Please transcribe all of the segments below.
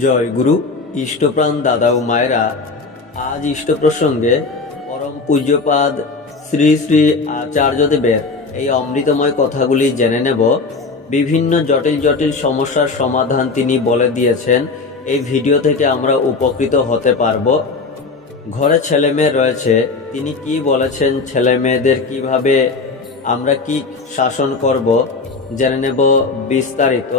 জয় গুরু ইষ্টপ্রাণ দাদা ও মায়েরা, আজ ইষ্ট প্রসঙ্গে পরম পূজ্যপাদ শ্রী শ্রী আচার্যদেবের এই অমৃতময় কথাগুলি জেনে নেব। বিভিন্ন জটিল জটিল সমস্যার সমাধান তিনি বলে দিয়েছেন। এই ভিডিও থেকে আমরা উপকৃত হতে পারব। ঘরে ছেলে মেয়ে রয়েছে, তিনি কি বলেছেন, ছেলে মেয়েদের কিভাবে আমরা কি শাসন করব জেনে নেব বিস্তারিত।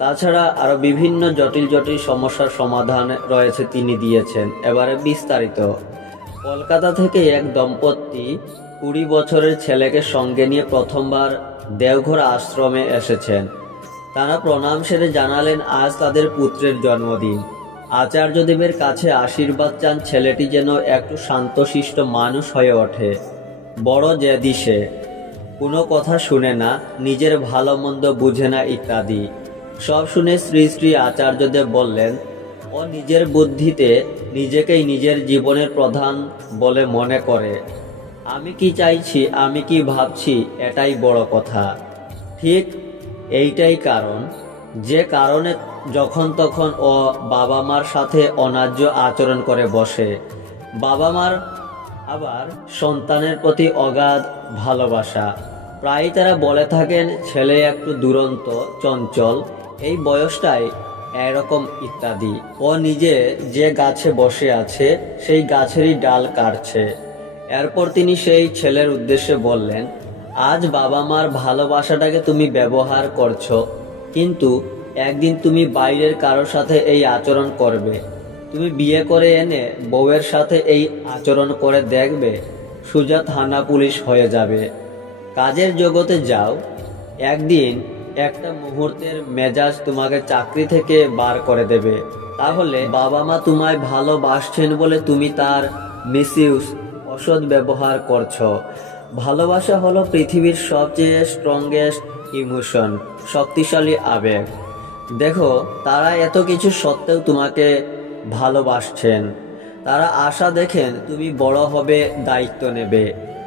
তাছাড়া আরো বিভিন্ন জটিল জটিল সমস্যার সমাধান রয়েছে তিনি দিয়েছেন। এবারে বিস্তারিত। কলকাতা থেকে এক দম্পতি 20 বছরের ছেলেকে সঙ্গে নিয়ে প্রথমবার দেওঘর আশ্রমে এসেছেন। তারা প্রণাম সেরে জানালেন আজ তাদের পুত্রের জন্মদিন। আচার্যদেবের কাছে আশীর্বাদ চান ছেলেটি যেন একটু শান্তশিষ্ট মানুষ হয়ে ওঠে। বড় জেদি সে, কোনো কথা শুনে না, নিজের ভালো মন্দ বুঝে না ইত্যাদি। সব শুনে শ্রী শ্রী আচার্যদেব বললেন, ও নিজের বুদ্ধিতে নিজেকেই নিজের জীবনের প্রধান বলে মনে করে। আমি কি চাইছি, আমি কি ভাবছি, এটাই বড় কথা। ঠিক এইটাই কারণ, যে কারণে যখন তখন ও বাবা মার সাথে অন্যায্য আচরণ করে বসে। বাবা মার আবার সন্তানের প্রতি অগাধ ভালোবাসা। প্রায় তারা বলে থাকেন ছেলে একটু দুরন্ত, চঞ্চল, এই বয়সটাই এরকম ইত্যাদি। ও নিজে যে গাছে বসে আছে সেই গাছেরই ডাল কাটছে। এরপর তিনি সেই ছেলের উদ্দেশ্যে বললেন, আজ বাবা মার ভালোবাসাটাকে তুমি ব্যবহার করছো, কিন্তু একদিন তুমি বাইরের কারোর সাথে এই আচরণ করবে। তুমি বিয়ে করে এনে বউয়ের সাথে এই আচরণ করে দেখবে, সোজা থানা পুলিশ হয়ে যাবে। কাজের জগতে যাও, একদিন একটা মুহূর্তের মেজাজ তোমাকে চাকরি থেকে বার করে দেবে। তাহলে বাবা মা তোমায় ভালোবাসছেন বলে তুমি তার মিসইউজ, অসৎ ব্যবহার করছো। ভালোবাসা হলো পৃথিবীর সবচেয়ে স্ট্রংগেস্ট ইমোশন, শক্তিশালী আবেগ। দেখো, তারা এত কিছু সত্ত্বেও তোমাকে ভালোবাসছেন। তারা আশা দেখেন তুমি বড় হবে, দায়িত্ব নেবে।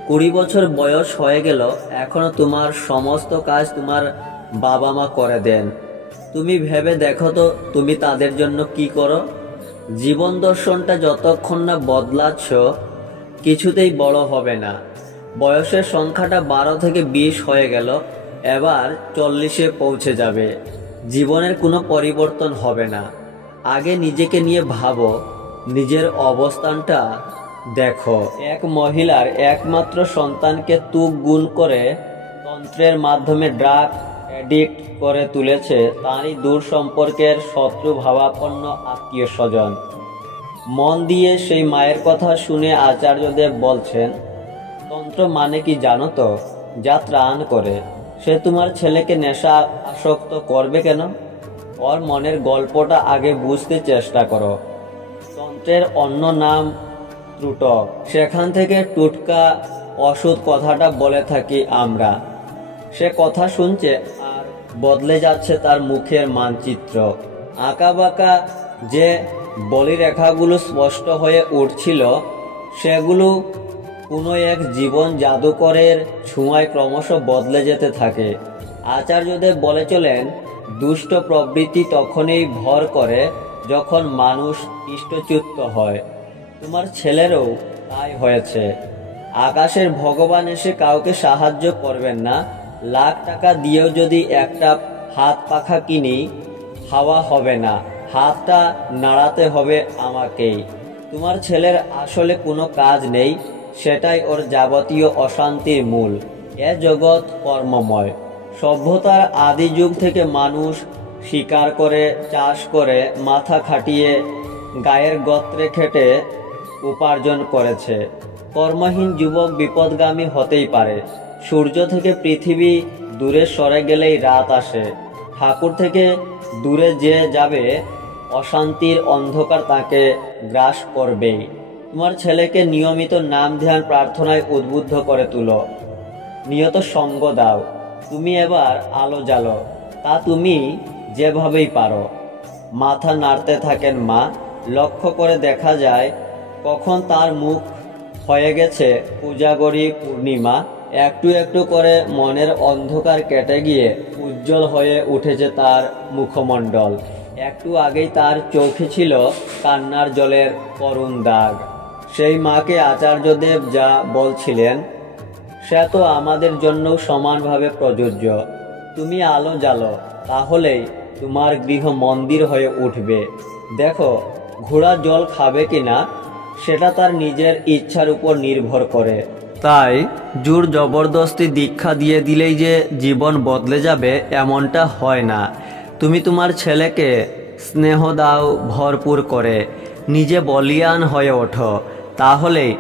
20 বছর বয়স হয়ে গেল, এখনো তোমার সমস্ত কাজ তোমার বাবা মা করে দেন। তুমি ভেবে দেখো তো, তুমি তাদের জন্য কি করো। জীবন দর্শনটা যতক্ষণ না বদলাচ্ছ, কিছুতেই বড় হবে না। বয়সের সংখ্যাটা 12 থেকে 20 হয়ে গেল, এবার 40-এ পৌঁছে যাবে। জীবনের কোনো পরিবর্তন হবে না। আগে নিজেকে নিয়ে ভাবো, নিজের অবস্থানটা দেখো। এক মহিলার একমাত্র সন্তানকে তুক গুণ করে তন্ত্রের মাধ্যমে ড্রাগ অ্যাডিক্ট করে তুলেছে তারই দূর সম্পর্কের শত্রু ভাবাপন্ন আত্মীয় স্বজন। মন দিয়ে সেই মায়ের কথা শুনে আচার্যদেব বলছেন, তন্ত্র মানে কি জানো তো? যা ত্রাণ করে। সে তোমার ছেলেকে নেশা আসক্ত করবে কেন? ওর মনের গল্পটা আগে বুঝতে চেষ্টা করো। তন্ত্রের অন্য নাম ত্রুটক, সেখান থেকে টুটকা ওষুধ কথাটা বলে থাকি আমরা। সে কথা শুনছে আর বদলে যাচ্ছে তার মুখের মানচিত্র। আঁকা বাঁকা যে বলিরেখাগুলো স্পষ্ট হয়ে উঠছিল, সেগুলো কোনো এক জীবন জাদুকরের ছোঁয়ায় ক্রমশ বদলে যেতে থাকে। আচার্যদেব বলে চলেন, দুষ্ট প্রবৃত্তি তখনই ভর করে যখন মানুষ ইষ্টচ্যুত হয়। তোমার ছেলেরও তাই হয়েছে। আকাশের ভগবান এসে কাউকে সাহায্য করবেন না। লাখ টাকা দিয়েও যদি একটা হাত পাখা কিনি, হাওয়া হবে না, হাতটা নাড়াতে হবে আমাকেই। তোমার ছেলের আসলে কোনো কাজ নেই, সেটাই ওর যাবতীয় অশান্তির মূল। এ জগৎ কর্মময়। সভ্যতার আদি যুগ থেকে মানুষ শিকার করে, চাষ করে, মাথা খাটিয়ে, গায়ের গত্রে খেটে উপার্জন করেছে। কর্মহীন যুবক বিপদগামী হতেই পারে। সূর্য থেকে পৃথিবী দূরে সরে গেলেই রাত আসে। ঠাকুর থেকে দূরে যে যাবে, অশান্তির অন্ধকার তাকে গ্রাস করবেই। তোমার ছেলেকে নিয়মিত নাম ধ্যান প্রার্থনায় উদ্বুদ্ধ করে তুলো। নিয়ত সঙ্গ দাও। তুমি এবার আলো জ্বালো, তা তুমি যেভাবেই পারো। মাথা নাড়তে থাকেন মা। লক্ষ্য করে দেখা যায় কখন তার মুখ হয়ে গেছে পূজাগরী পূর্ণিমা। একটু একটু করে মনের অন্ধকার কেটে গিয়ে উজ্জ্বল হয়ে উঠেছে তার মুখমণ্ডল। একটু আগেই তার চোখে ছিল কান্নার জলের করুণ দাগ। সেই মাকে আচার্যদেব যা বলছিলেন সে তো আমাদের জন্য সমানভাবে প্রযোজ্য। তুমি আলো জ্বালো, তাহলেই তোমার গৃহ মন্দির হয়ে উঠবে। দেখো, ঘোড়া জল খাবে কিনা সেটা তার নিজের ইচ্ছার উপর নির্ভর করে। তাই জোর জবরদস্তি দীক্ষা দিয়ে দিলেই যে জীবন বদলে যাবে এমনটা হয় না। তুমি তোমার ছেলেকে স্নেহ দাও ভরপুর করে, নিজে বলিয়ান হয়ে ওঠো, তাহলেই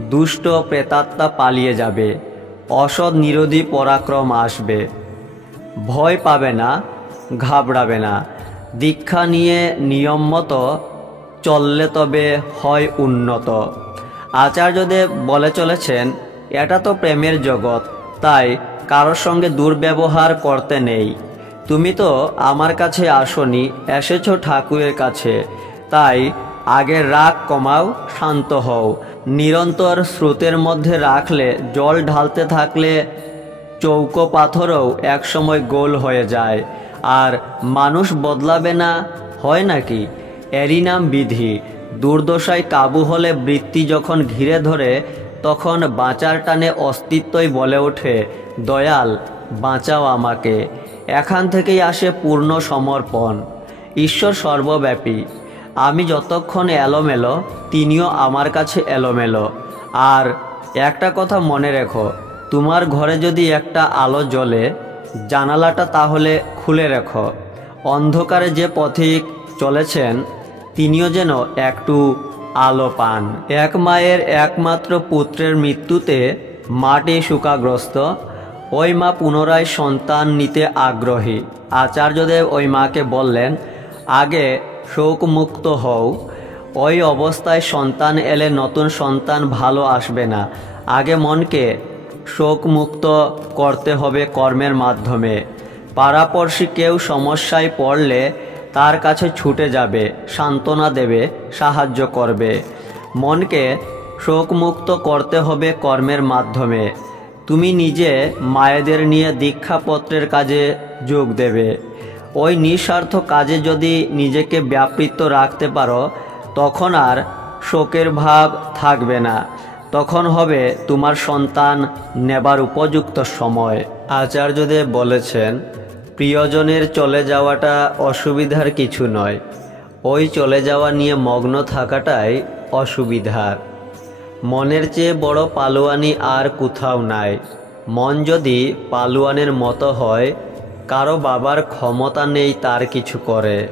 দুষ্ট প্রেতাত্মা পালিয়ে যাবে, অসৎ নিরোধী পরাক্রম আসবে। ভয় পাবে না, ঘাবড়াবে না। দীক্ষা নিয়ে নিয়ম মতো চললে তবে হয় উন্নত। আচার্যদেব বলে চলেছেন, এটা তো প্রেমের জগৎ, তাই কারোর সঙ্গে দুর্ব্যবহার করতে নেই। তুমি তো আমার কাছে আসনি, এসেছো ঠাকুরের কাছে, তাই আগের রাগ কমাও, শান্ত হও। নিরন্তর স্রোতের মধ্যে রাখলে, জল ঢালতে থাকলে চৌকো পাথরও একসময় গোল হয়ে যায়। আর মানুষ বদলাবে না হয় নাকি? এরই নাম বিধি। দুর্দশায় কাবু হলে বৃত্তি যখন ঘিরে ধরে, তখন বাঁচার টানে অস্তিত্বই বলে ওঠে, দয়াল বাঁচাও আমাকে। এখান থেকেই আসে পূর্ণ সমর্পণ। ঈশ্বর সর্বব্যাপী, আমি যতক্ষণ এলোমেলো, তিনিও আমার কাছে এলোমেলো। আর একটা কথা মনে রেখো, তোমার ঘরে যদি একটা আলো জ্বলে, জানালাটা তাহলে খুলে রেখো। অন্ধকারে যে পথিক চলেছেন তিনিও যেন একটু আলো পান। এক মায়ের একমাত্র পুত্রের মৃত্যুতে মাটি শোকাগ্রস্ত। ওই মা পুনরায় সন্তান নিতে আগ্রহী। আচার্যদেব ওই মাকে বললেন, আগে শোকমুক্ত হও। ওই অবস্থায় সন্তান এলে নতুন সন্তান ভালো আসবে না। আগে মনকে শোকমুক্ত করতে হবে কর্মের মাধ্যমে। পাড়াপড়শি কেউ সমস্যায় পড়লে তার কাছে ছুটে যাবে, সান্ত্বনা দেবে, সাহায্য করবে। মনকে শোকমুক্ত করতে হবে কর্মের মাধ্যমে। তুমি নিজে মায়েদের নিয়ে দীক্ষাপত্রের কাজে যোগ দেবে। ওই নিঃস্বার্থ কাজে যদি নিজেকে ব্যাপৃত রাখতে পারো, তখন আর শোকের ভাব থাকবে না। তখন হবে তোমার সন্তান নেবার উপযুক্ত সময়। আচার্যদেব বলেছেন, প্রিয়জনের চলে যাওয়াটা অসুবিধার কিছু নয়, ওই চলে যাওয়া নিয়ে মগ্ন থাকাটাই অসুবিধার। মনের চেয়ে বড় পালোয়ানি আর কোথাও নাই। মন যদি পালোয়ানের মতো হয়, কারো বাবার ক্ষমতা নেই তার কিছু করে।